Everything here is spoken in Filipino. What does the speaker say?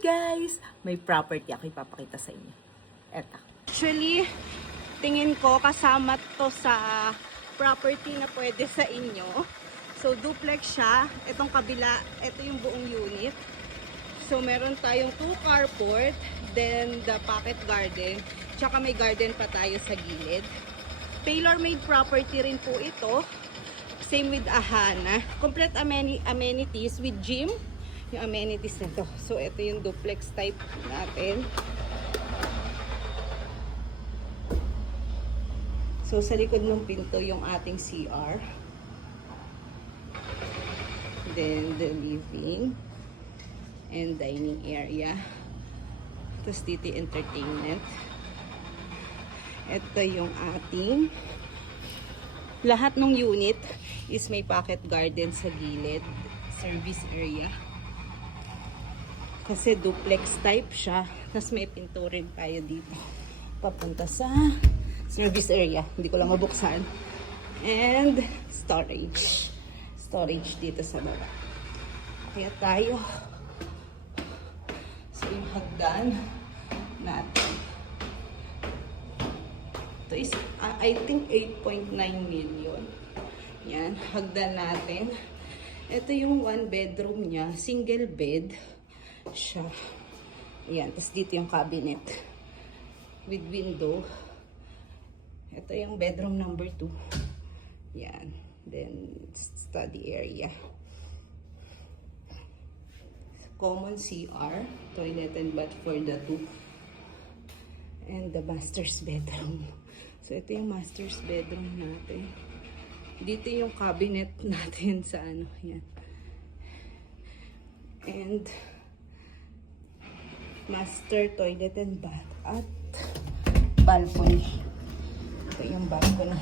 guys! May property ako ipapakita sa inyo. Eto. Actually, tingin ko kasama to sa property na pwede sa inyo. So, duplex siya. Itong kabila, ito yung buong unit. So, meron tayong 2 carport, then the pocket garden, tsaka may garden pa tayo sa gilid. Tailor-made property rin po ito. Same with Ahana. Complete amenities with gym. Yung amenities nito. So, ito yung duplex type natin. So, sa likod ng pinto yung ating CR. Then, the living and dining area. Tapos dito entertainment. Ito yung ating lahat ng unit is may pocket garden sa gilid. Service area. Kasi duplex type siya. Tapos may pinto rin tayo dito. Papunta sa service area. Hindi ko lang mabuksan. And storage. Storage dito sa baba. Kaya tayo. So yung hagdan natin. Ito is, I think 8.9 million. Yan. Hagdan natin. Ito yung 1 bedroom niya. Single bed siya. Yan. Tapos dito yung cabinet. With window. Ito yung bedroom number 2. Yan. Then, study area. Common CR. Toilet and bath for the 2. And the master's bedroom. So, ito yung master's bedroom natin. Dito yung cabinet natin sa ano. Yan. And, master toilet and bath at balcony. Ito yung balcony.